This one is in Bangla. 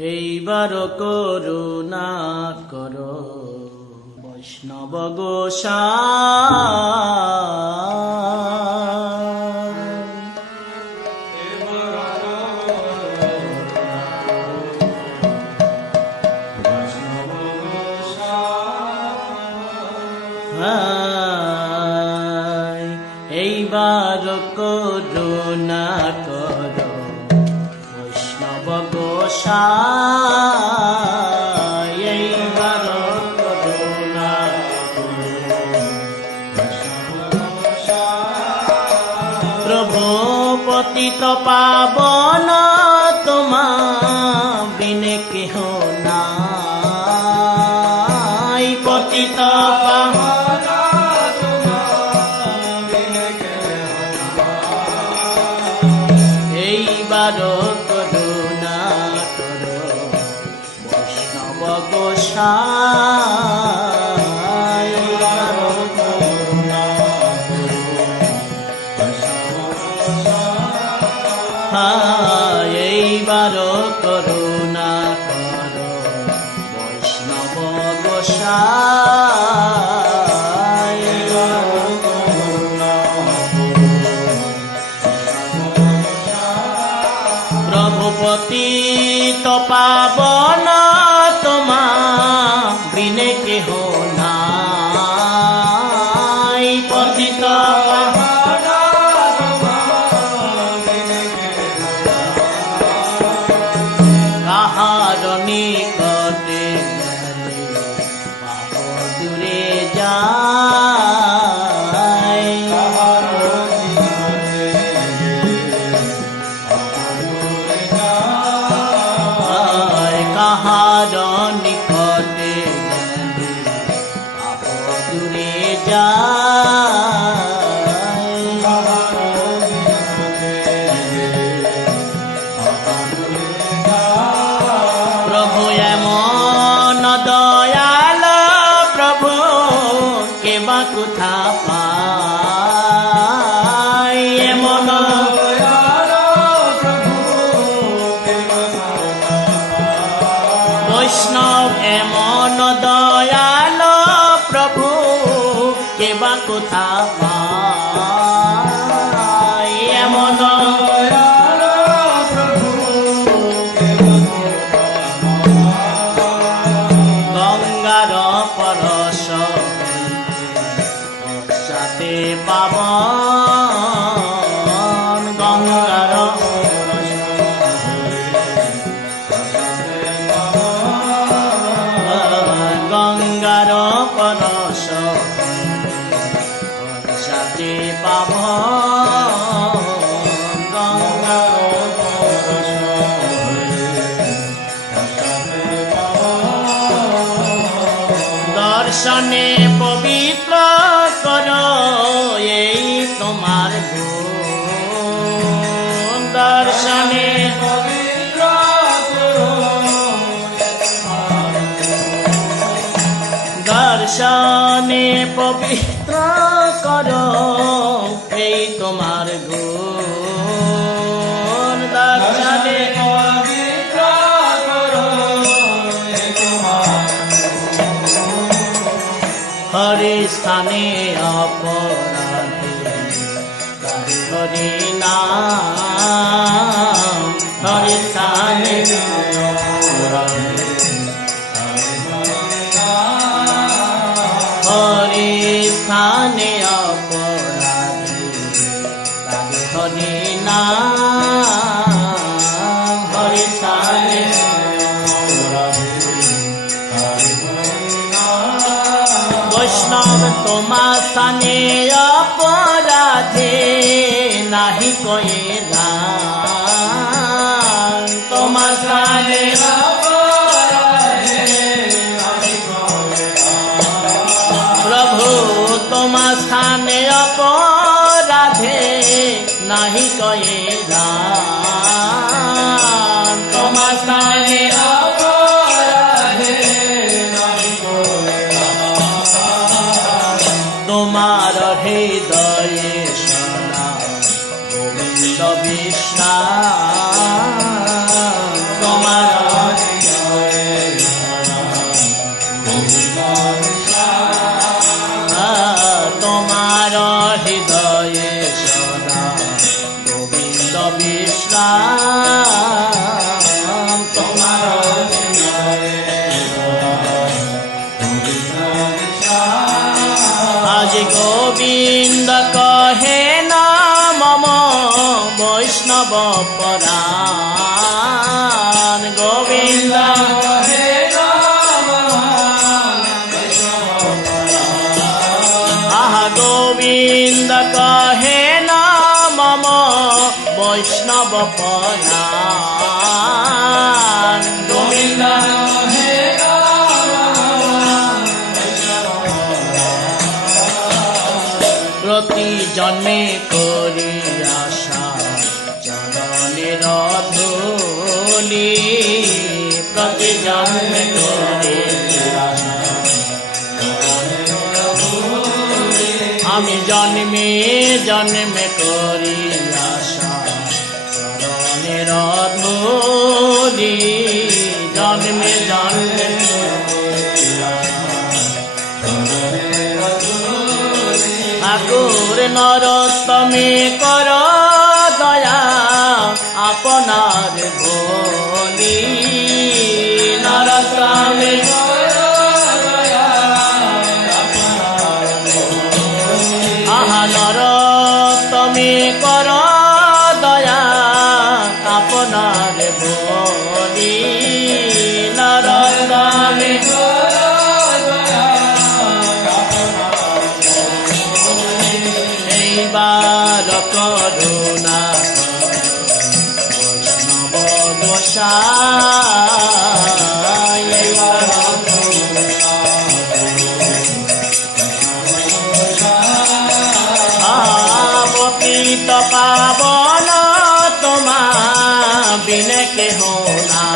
এইবার করুণা কর বৈষ্ণব গোসাই। এইবার করুণা কর বৈষ্ণব গোসাই। এইবার করুণা প্রভু পতিত পাবন তোমা বিনে কেহ নাই। পতিত পাবন এইবার করুণা কর বৈষ্ণব গোসাই। এইবার করুণা কর বৈষ্ণব গোসাই। প্রভু পতিত পাবন তোমা বিনে কেহ নাই। পতিত কাহার নিকটে পাপ দূরে যায়। কাহার নিকটে পাপ দূরে যায়। প্রভু এমন দয়াল প্রভু কেবা কোথা পাই। এমন বৈষ্ণব এমন দয়াল প্রভু কেবা কোথা পাই। এমন গঙ্গার পরশ সাথে পাবন। গঙ্গার গঙ্গার পরশ সাথে পাবন। গঙ্গার পরশ দর্শনে পবিত্র কর এই তোমার গুণ। দর্শনে পবিত্র দর্শনে পবিত্র কর এই তোমার গুণ। দর্শনে পবিত্র কর হরি স্থানে অপরাধী হরি নাম। হরি স্থানে হরি স্থানে অপরাধী হরি নাম। হরি স্থানে বৈষ্ণব তোমা স্থানে অপরাধে নাহি কয়ে দান। তোমা স্থানে প্রভু তোমা স্থানে অপরাধে নাহি কয়ে দান। তোমা স্থানে তোমার হৃদয়ে সদা গোবিন্দ বিশ্রাম। তোমার পরাণ গোবিন্দ আহা গোবিন্দ কহে না মম বৈষ্ণব পরাণ গোবিন্দ প্রতি জন্মে করি আশা চরণের ধূলি প্রতি জন্মে করি আশা আমি জন্মে জন্মে করি আশা চরণের ধূলি জন্মে জন্মে ঠাকুর নরোত্তমে কর দয়া আপনার ভোলি নরোত্তমে আহা নরোত্তমে কর দয়া আপনার ভোলি নরোত্তমে এইবার করুণা বৈষ্ণব গোসাই পতিত পাবন তোমা বিনে কেহ না